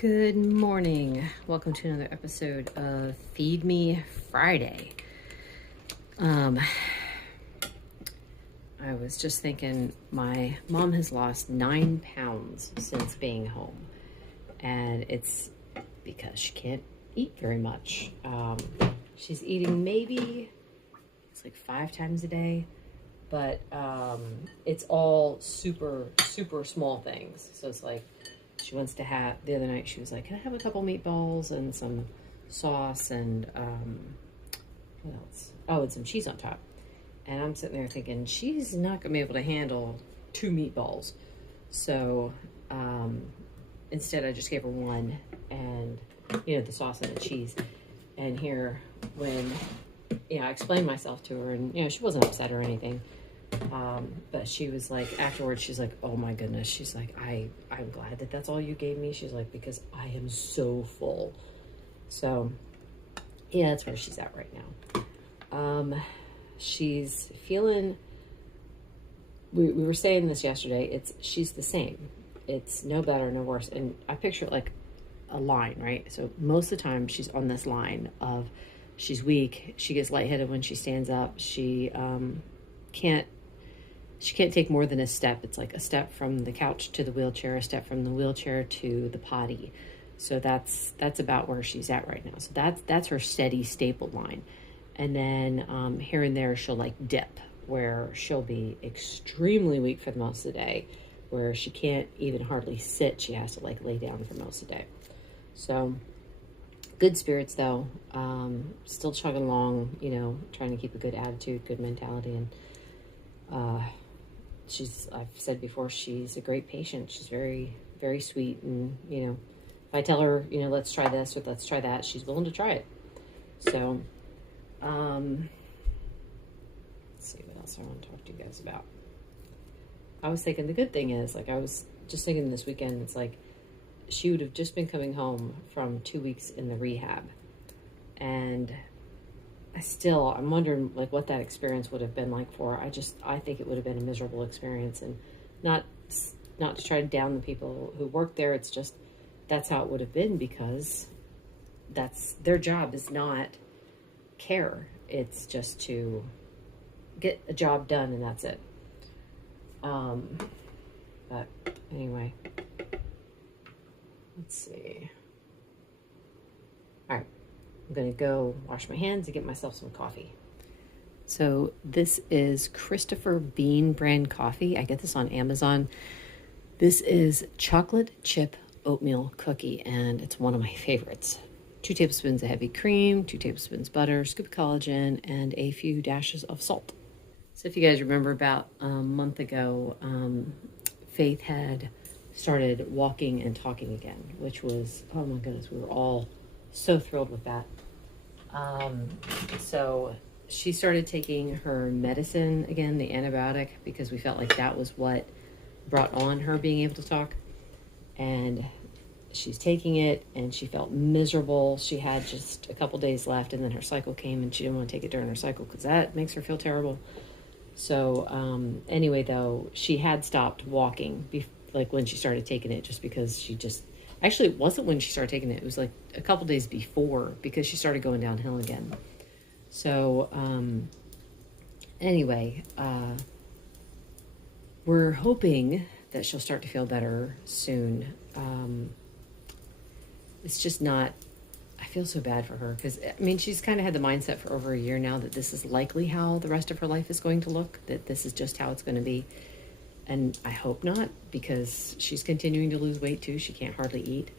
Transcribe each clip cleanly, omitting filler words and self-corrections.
Good morning. Welcome to another episode of Feed Me Friday. I was just thinking my mom has lost 9 pounds since being home, and it's because she can't eat very much. She's eating maybe it's like 5 times a day, but it's all super small things. So it's like she wants to have, the other night she was like, can I have a couple meatballs and some sauce and what else? Oh, and some cheese on top. And I'm sitting there thinking, she's not going to be able to handle 2 meatballs. So instead I just gave her one and, the sauce and the cheese. And here, when, I explained myself to her and, she wasn't upset or anything. But she was like, afterwards, she's like, oh my goodness. She's like, I'm glad that that's all you gave me. She's like, because I am so full. So, yeah, that's where she's at right now. She's feeling, we were saying this yesterday, she's the same. It's no better, no worse. And I picture it like a line, right? So most of the time she's on this line of she's weak. She gets lightheaded when she stands up. She can't take more than a step. It's like a step from the couch to the wheelchair, a step from the wheelchair to the potty. So that's about where she's at right now. So that's her steady staple line. And then here and there she'll like dip, where she'll be extremely weak for the most of the day, where she can't even hardly sit. She has to like lay down for most of the day. So good spirits though, still chugging along, trying to keep a good attitude, good mentality. And I've said before, she's a great patient. She's very, very sweet. And, if I tell her, let's try this or let's try that, she's willing to try it. So, let's see what else I want to talk to you guys about. I was thinking the good thing is, I was just thinking this weekend, it's like she would have just been coming home from 2 weeks in the rehab. And I'm wondering what that experience would have been like for her. I think it would have been a miserable experience, and not to try to down the people who work there. It's just, that's how it would have been, because that's their job, is not care. It's just to get a job done, and that's it. But anyway, let's see. All right. I'm going to go wash my hands and get myself some coffee. So this is Christopher Bean brand coffee. I get this on Amazon. This is chocolate chip oatmeal cookie, and it's one of my favorites. 2 tablespoons of heavy cream, 2 tablespoons butter, scoop of collagen, and a few dashes of salt. So if you guys remember, about a month ago, Faith had started walking and talking again, which was, oh my goodness, we were all so thrilled with that. So she started taking her medicine again, the antibiotic, because we felt like that was what brought on her being able to talk. And she's taking it, and she felt miserable. She had just a couple days left, and then her cycle came, and she didn't want to take it during her cycle because that makes her feel terrible. So anyway, though, she had stopped walking when she started taking it, just because actually, it wasn't when she started taking it. It was like a couple days before, because she started going downhill again. So, anyway, we're hoping that she'll start to feel better soon. It's just not, I feel so bad for her, because, she's kind of had the mindset for over a year now that this is likely how the rest of her life is going to look, that this is just how it's going to be. And I hope not, because she's continuing to lose weight too. She can't hardly eat.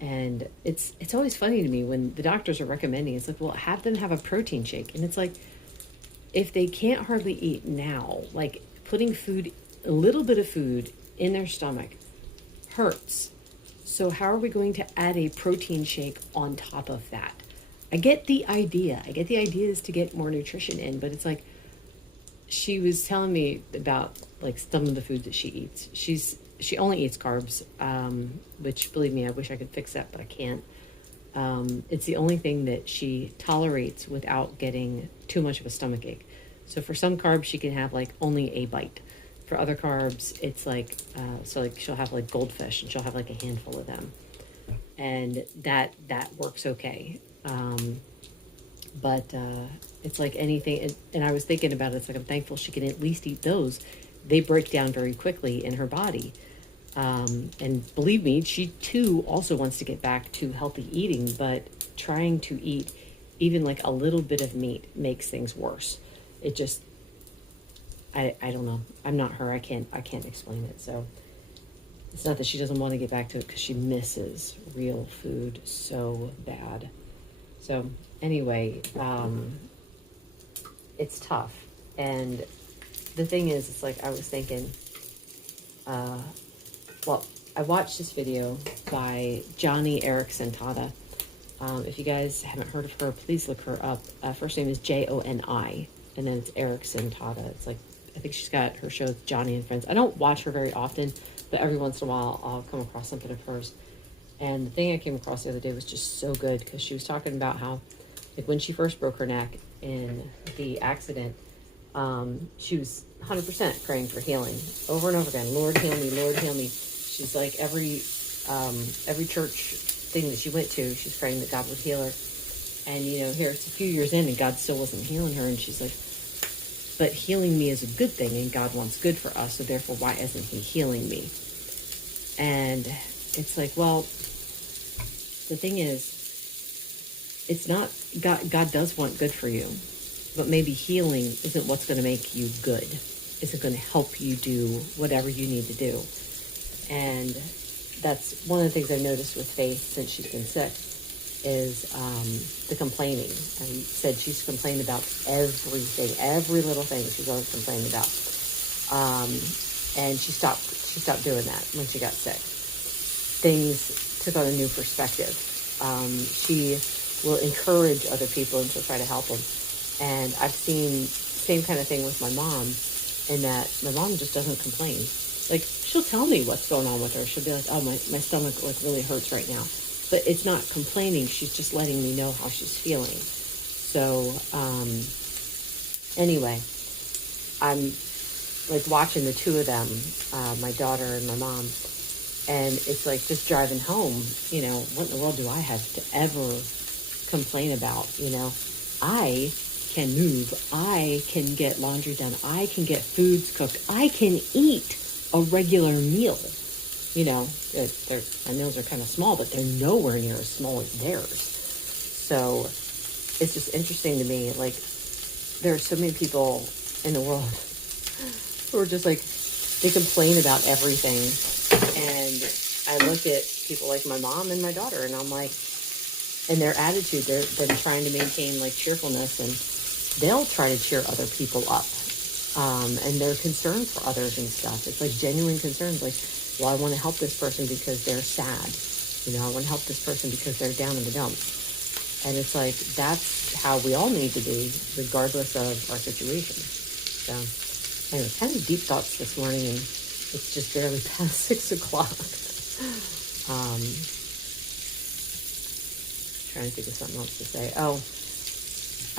And it's always funny to me when the doctors are recommending, it's like, well, have them have a protein shake. And it's like, if they can't hardly eat now, like putting a little bit of food in their stomach hurts. So how are we going to add a protein shake on top of that? I get the idea. Is to get more nutrition in, but it's like, she was telling me about some of the food that she eats. She only eats carbs, which, believe me, I wish I could fix that, but I can't. It's the only thing that she tolerates without getting too much of a stomach ache. So for some carbs, she can have only a bite. For other carbs, it's like, so like she'll have like goldfish and she'll have like a handful of them. And that works okay. But it's like anything, and I was thinking about it, it's like I'm thankful she can at least eat those. They break down very quickly in her body. And believe me, she too also wants to get back to healthy eating, but trying to eat even like a little bit of meat makes things worse. It just, I don't know. I'm not her. I can't explain it. So it's not that she doesn't want to get back to it, because she misses real food so bad. So anyway, it's tough. And the thing is, it's like I was thinking, well, I watched this video by Joni Eareckson Tada. If you guys haven't heard of her, please look her up. First name is Joni, and then it's Eareckson Tada. It's like, I think she's got her show Joni and Friends. I don't watch her very often, but every once in a while I'll come across something of hers. And the thing I came across the other day was just so good, because she was talking about how, like, when she first broke her neck in the accident, she was 100% praying for healing over and over again. Lord, heal me, Lord, heal me. She's like, every church thing that she went to, she's praying that God would heal her. And, you know, here it's a few years in and God still wasn't healing her. And she's like, but healing me is a good thing, and God wants good for us. So therefore, why isn't he healing me? And it's like, well, the thing is, it's not, God does want good for you, but maybe healing isn't what's going to make you good. Isn't going to help you do whatever you need to do. And that's one of the things I've noticed with Faith since she's been sick, is the complaining. I said she's complained about everything, every little thing she's always complained about. And she stopped doing that when she got sick. Things took on a new perspective. She will encourage other people and she'll try to help them. And I've seen same kind of thing with my mom, in that my mom just doesn't complain. Like, she'll tell me what's going on with her. She'll be like, oh, my stomach like really hurts right now. But it's not complaining. She's just letting me know how she's feeling. So, anyway, I'm like watching the two of them, my daughter and my mom, and it's like just driving home, you know, what in the world do I have to ever complain about? You know, I can move, I can get laundry done, I can get foods cooked, I can eat a regular meal. You know, my meals are kind of small, but they're nowhere near as small as theirs. So it's just interesting to me, like, there are so many people in the world who are just like, they complain about everything. And I look at people like my mom and my daughter, and I'm like, and their attitude, they're trying to maintain like cheerfulness, and they'll try to cheer other people up. And they're concerned for others and stuff. It's like genuine concerns, like, well, I want to help this person because they're sad. You know, I want to help this person because they're down in the dumps. And it's like, that's how we all need to be, regardless of our situation. So, anyway, kind of deep thoughts this morning, and it's just barely past 6 o'clock. Trying to think of something else to say. Oh,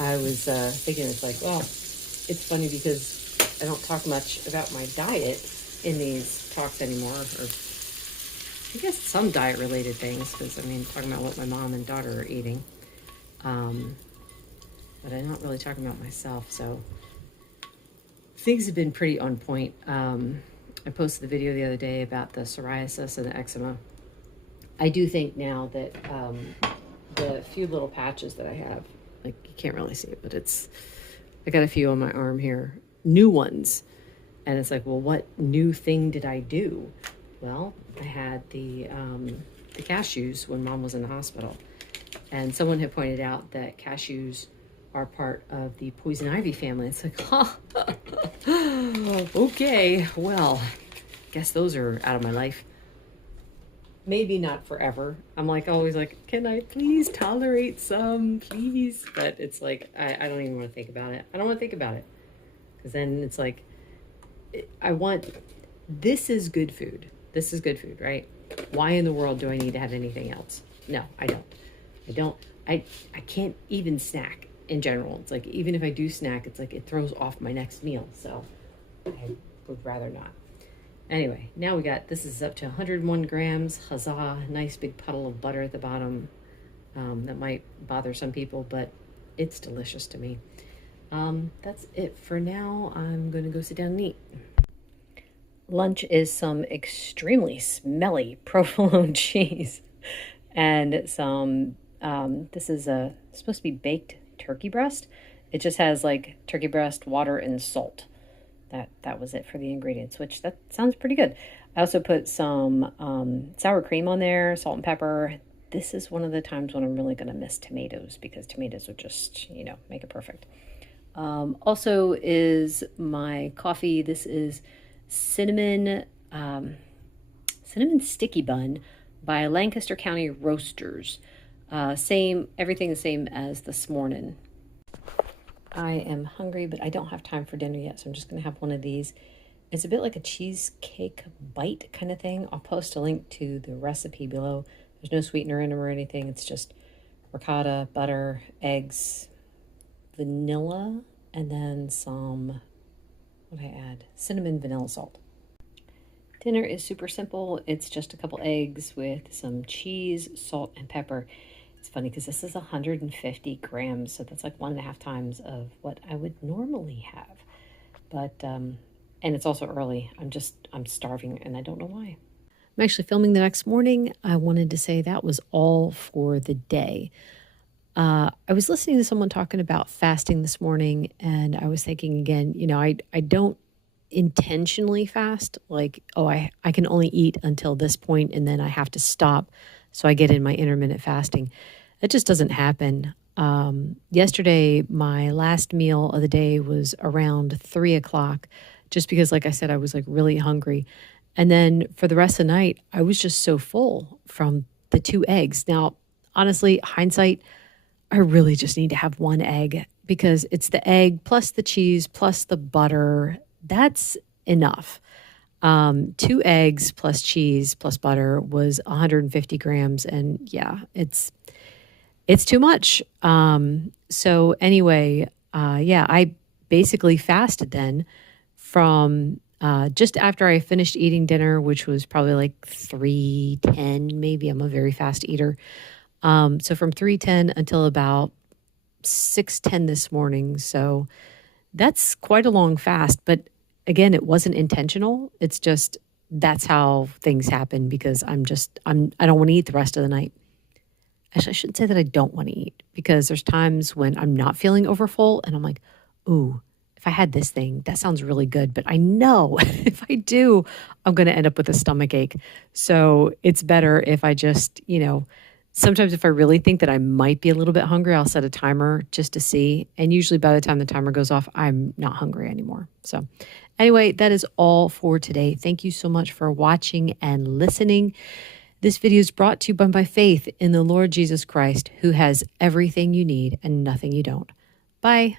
I was thinking, it's like, well, it's funny because I don't talk much about my diet in these talks anymore, or I guess some diet-related things, because, I mean, talking about what my mom and daughter are eating. But I'm not really talking about myself, so things have been pretty on point. I posted the video the other day about the psoriasis and the eczema. I do think now that the few little patches that I have, like, you can't really see it, but I got a few on my arm here, new ones. And it's like, well, what new thing did I do? Well, I had the cashews when Mom was in the hospital. And someone had pointed out that cashews are part of the poison ivy family. It's like, okay, well, guess those are out of my life. Maybe not forever. I'm like, always like, can I please tolerate some, please? But it's like, I don't even want to think about it. I don't want to think about it. Because then it's like, this is good food. This is good food, right? Why in the world do I need to have anything else? No, I don't. I can't even snack in general. It's like, even if I do snack, it's like it throws off my next meal. So would rather not. Anyway, now we got, this is up to 101 grams. Huzzah, nice big puddle of butter at the bottom. That might bother some people, but it's delicious to me. That's it for now. I'm going to go sit down and eat. Lunch is some extremely smelly provolone cheese and some, this is supposed to be baked turkey breast. It just has like turkey breast, water, and salt. That was it for the ingredients, which that sounds pretty good. I also put some sour cream on there, salt and pepper. This is one of the times when I'm really going to miss tomatoes because tomatoes would just, make it perfect. Also is my coffee. This is cinnamon sticky bun by Lancaster County Roasters. Everything the same as this morning. I am hungry, but I don't have time for dinner yet, so I'm just going to have one of these. It's a bit like a cheesecake bite kind of thing. I'll post a link to the recipe below. There's no sweetener in them or anything. It's just ricotta, butter, eggs, vanilla, and then some, what did I add? Cinnamon vanilla salt. Dinner is super simple. It's just a couple eggs with some cheese, salt, and pepper. It's funny because this is 150 grams, so that's like 1.5 times of what I would normally have. But, and it's also early. I'm starving and I don't know why. I'm actually filming the next morning. I wanted to say that was all for the day. I was listening to someone talking about fasting this morning, and I was thinking again, I don't intentionally fast. Like, I can only eat until this point and then I have to stop. So I get in my intermittent fasting. It just doesn't happen. Yesterday, my last meal of the day was around 3:00, just because, like I said, I was like really hungry. And then for the rest of the night, I was just so full from the 2 eggs. Now, honestly, hindsight, I really just need to have 1 egg because it's the egg plus the cheese plus the butter. That's enough. 2 eggs plus cheese plus butter was 150 grams. And yeah, it's too much. So anyway, I basically fasted then from just after I finished eating dinner, which was probably like 3:10, maybe. I'm a very fast eater. So from 3:10 until about 6:10 this morning. So that's quite a long fast, but again, it wasn't intentional. It's just, that's how things happen because I don't want to eat the rest of the night. Actually, I shouldn't say that I don't want to eat because there's times when I'm not feeling overfull and I'm like, ooh, if I had this thing, that sounds really good. But I know if I do, I'm going to end up with a stomach ache. So it's better if I just, sometimes if I really think that I might be a little bit hungry, I'll set a timer just to see. And usually by the time the timer goes off, I'm not hungry anymore. So anyway, that is all for today. Thank you so much for watching and listening. This video is brought to you by my faith in the Lord Jesus Christ, who has everything you need and nothing you don't. Bye.